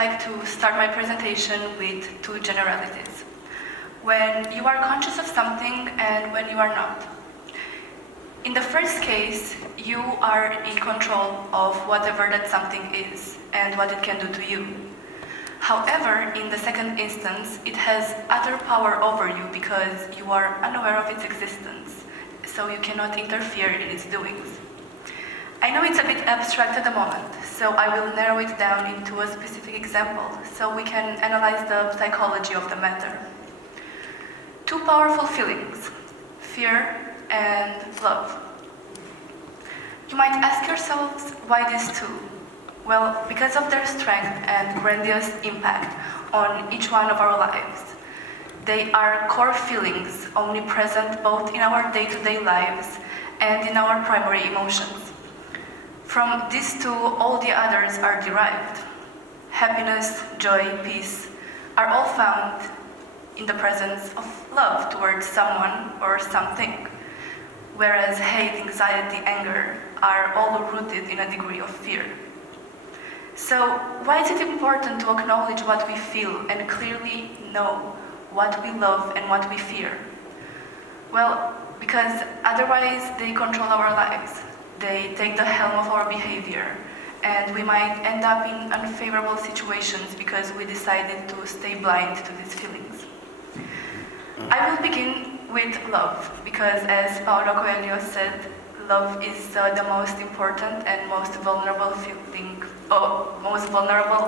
like to start my presentation with two generalities. When you are conscious of something and when you are not. In the first case, you are in control of whatever that something is and what it can do to you. However, in the second instance, it has utter power over you because you are unaware of its existence, so you cannot interfere in its doings. I know it's a bit abstract at the moment, so I will narrow it down into a specific example so we can analyze the psychology of the matter. Two powerful feelings, fear and love. You might ask yourselves, why these two? Well, because of their strength and grandiose impact on each one of our lives. They are core feelings, omnipresent both in our day-to-day lives and in our primary emotions. From these two, all the others are derived. Happiness, joy, peace are all found in the presence of love towards someone or something, whereas hate, anxiety, anger are all rooted in a degree of fear. So, why is it important to acknowledge what we feel and clearly know what we love and what we fear? Well, because otherwise they control our lives. They take the helm of our behavior, and we might end up in unfavorable situations because we decided to stay blind to these feelings. I will begin with love, because as Paulo Coelho said, love is the most important and most vulnerable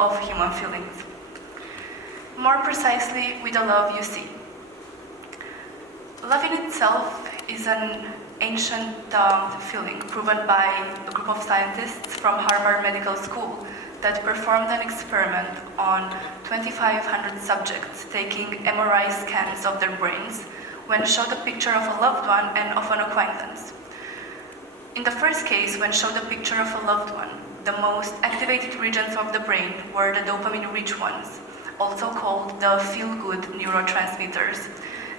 of human feelings. More precisely, with the love you see. Love in itself is an ancient feeling proven by a group of scientists from Harvard Medical School that performed an experiment on 2,500 subjects taking MRI scans of their brains when showed a picture of a loved one and of an acquaintance. In the first case, when showed a picture of a loved one, the most activated regions of the brain were the dopamine-rich ones, also called the feel-good neurotransmitters.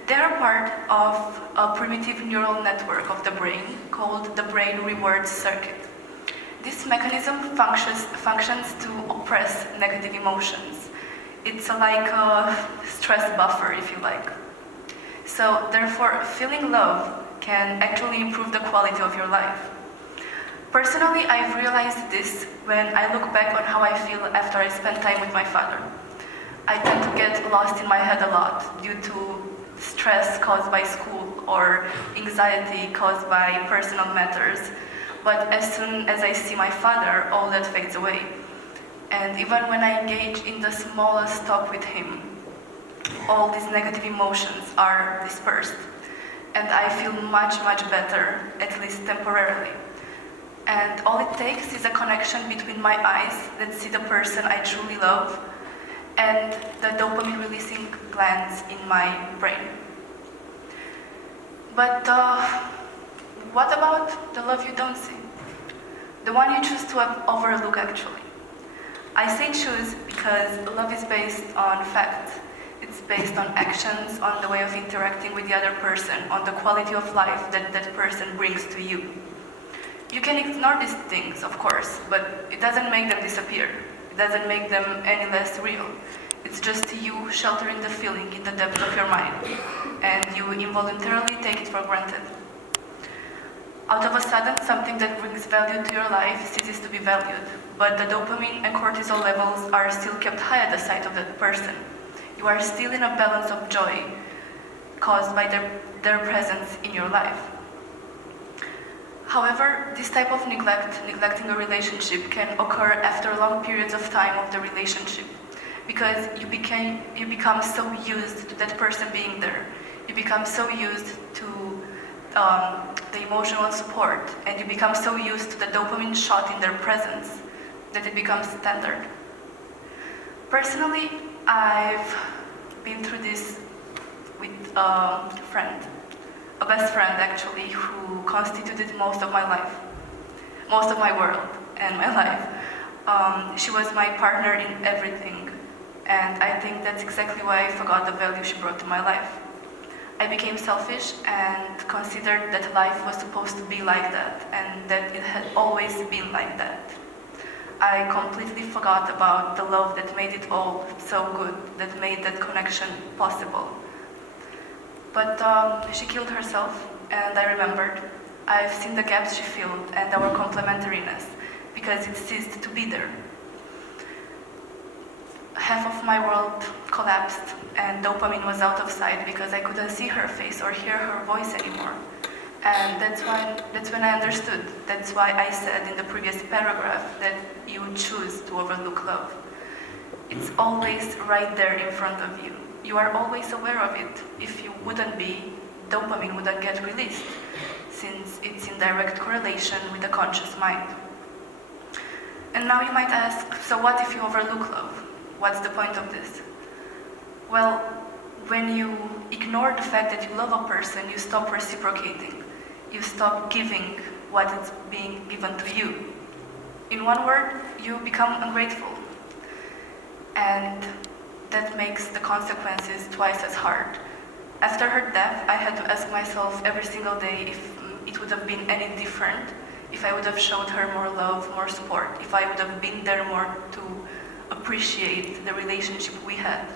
They are part of a primitive neural network of the brain called the brain reward circuit. This mechanism functions to oppress negative emotions. It's like a stress buffer, if you like. So, therefore, feeling love can actually improve the quality of your life. Personally, I've realized this when I look back on how I feel after I spend time with my father. I tend to get lost in my head a lot due to stress caused by school or anxiety caused by personal matters. But as soon as I see my father, all that fades away. And even when I engage in the smallest talk with him, all these negative emotions are dispersed. And I feel much, much better, at least temporarily. And all it takes is a connection between my eyes that see the person I truly love and the dopamine-releasing glands in my brain. But what about the love you don't see? The one you choose to overlook, actually. I say choose because love is based on facts. It's based on actions, on the way of interacting with the other person, on the quality of life that that person brings to you. You can ignore these things, of course, but it doesn't make them disappear. It doesn't make them any less real. It's just you sheltering the feeling in the depth of your mind, and you involuntarily take it for granted. Out of a sudden, something that brings value to your life ceases to be valued, but the dopamine and cortisol levels are still kept high at the sight of that person. You are still in a balance of joy caused by their presence in your life. However, this type of neglecting a relationship can occur after long periods of time of the relationship, because you become so used to that person being there. You become so used to the emotional support, and you become so used to the dopamine shot in their presence that it becomes standard. Personally, I've been through this with a friend. A best friend, actually, who constituted most of my life, most of my world and my life. She was my partner in everything, and I think that's exactly why I forgot the value she brought to my life. I became selfish and considered that life was supposed to be like that, and that it had always been like that. I completely forgot about the love that made it all so good, that made that connection possible. But she killed herself, and I remembered. I've seen the gaps she filled and our complementariness, because it ceased to be there. Half of my world collapsed, and dopamine was out of sight because I couldn't see her face or hear her voice anymore. And that's when I understood. That's why I said in the previous paragraph that you choose to overlook love. It's always right there in front of you. You are always aware of it. If you wouldn't be, dopamine wouldn't get released, since it's in direct correlation with the conscious mind. And now you might ask, so what if you overlook love? What's the point of this? Well, when you ignore the fact that you love a person, you stop reciprocating. You stop giving what is being given to you. In one word, you become ungrateful. And that makes the consequences twice as hard. After her death, I had to ask myself every single day if it would have been any different, if I would have showed her more love, more support, if I would have been there more to appreciate the relationship we had.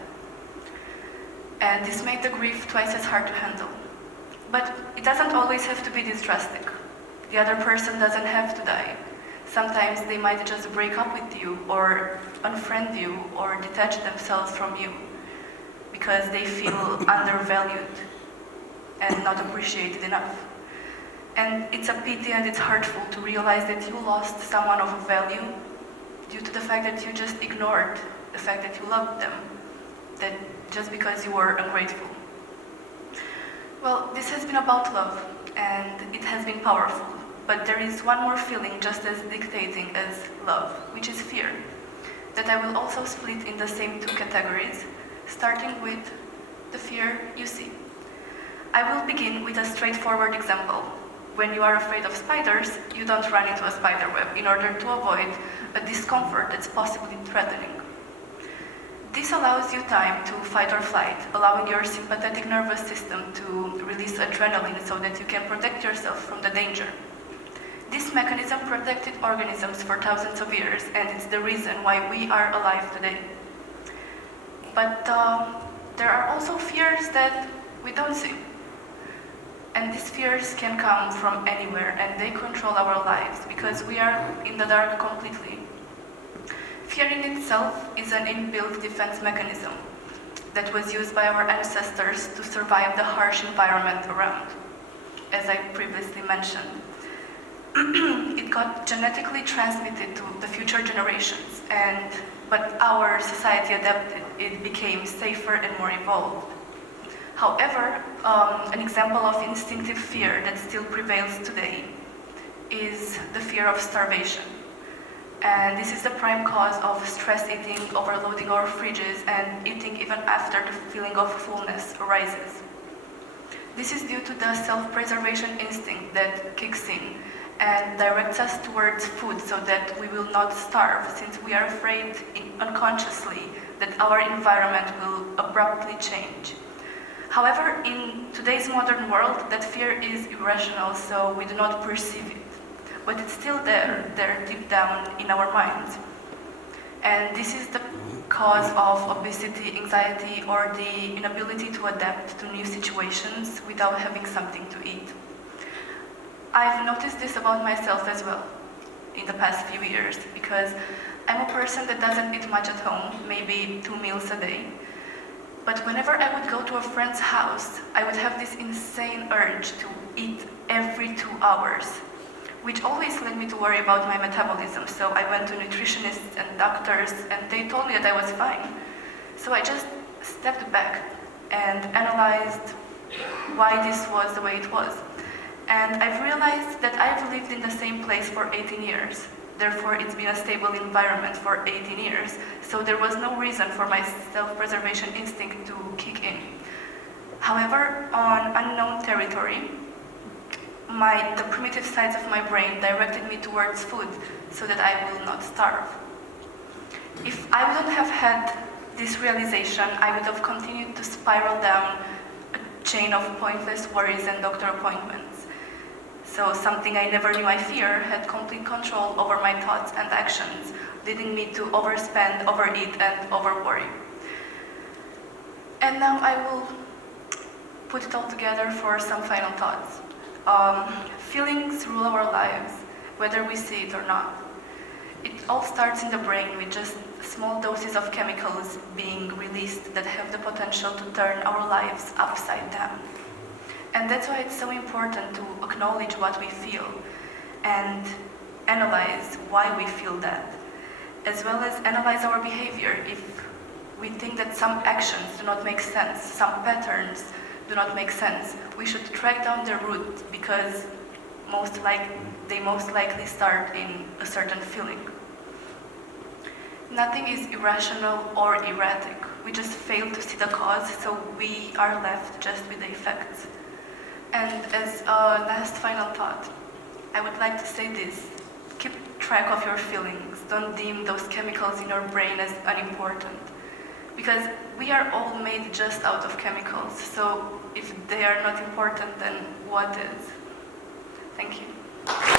And this made the grief twice as hard to handle. But it doesn't always have to be this drastic. The other person doesn't have to die. Sometimes they might just break up with you or unfriend you or detach themselves from you because they feel undervalued and not appreciated enough. And it's a pity and it's hurtful to realize that you lost someone of value due to the fact that you just ignored the fact that you loved them, that just because you were ungrateful. Well, this has been about love, and it has been powerful. But there is one more feeling just as dictating as love, which is fear, that I will also split in the same two categories, starting with the fear you see. I will begin with a straightforward example. When you are afraid of spiders, you don't run into a spider web in order to avoid a discomfort that's possibly threatening. This allows you time to fight or flight, allowing your sympathetic nervous system to release adrenaline so that you can protect yourself from the danger. This mechanism protected organisms for thousands of years, and it's the reason why we are alive today. But there are also fears that we don't see. And these fears can come from anywhere, and they control our lives because we are in the dark completely. Fear in itself is an inbuilt defense mechanism that was used by our ancestors to survive the harsh environment around. As I previously mentioned, it got genetically transmitted to the future generations, but our society adapted. It became safer and more evolved. However, an example of instinctive fear that still prevails today is the fear of starvation. And this is the prime cause of stress eating, overloading our fridges, and eating even after the feeling of fullness arises. This is due to the self-preservation instinct that kicks in and directs us towards food so that we will not starve, since we are afraid unconsciously that our environment will abruptly change. However, in today's modern world, that fear is irrational, so we do not perceive it. But it's still there deep down in our minds. And this is the cause of obesity, anxiety, or the inability to adapt to new situations without having something to eat. I've noticed this about myself as well in the past few years, because I'm a person that doesn't eat much at home, maybe 2 meals a day. But whenever I would go to a friend's house, I would have this insane urge to eat every 2 hours, which always led me to worry about my metabolism. So I went to nutritionists and doctors, and they told me that I was fine. So I just stepped back and analyzed why this was the way it was. And I've realized that I've lived in the same place for 18 years. Therefore, it's been a stable environment for 18 years. So there was no reason for my self-preservation instinct to kick in. However, on unknown territory, the primitive sides of my brain directed me towards food so that I will not starve. If I wouldn't have had this realization, I would have continued to spiral down a chain of pointless worries and doctor appointments. So something I never knew I fear had complete control over my thoughts and actions, leading me to overspend, overeat, and overworry. And now I will put it all together for some final thoughts. Feelings rule our lives, whether we see it or not. It all starts in the brain with just small doses of chemicals being released that have the potential to turn our lives upside down. And that's why it's so important to acknowledge what we feel and analyze why we feel that, as well as analyze our behavior. If we think that some actions do not make sense, some patterns do not make sense, we should track down the root, because they most likely start in a certain feeling. Nothing is irrational or erratic. We just fail to see the cause, so we are left just with the effects. And as a last final thought, I would like to say this: keep track of your feelings. Don't deem those chemicals in your brain as unimportant, because we are all made just out of chemicals. So if they are not important, then what is? Thank you.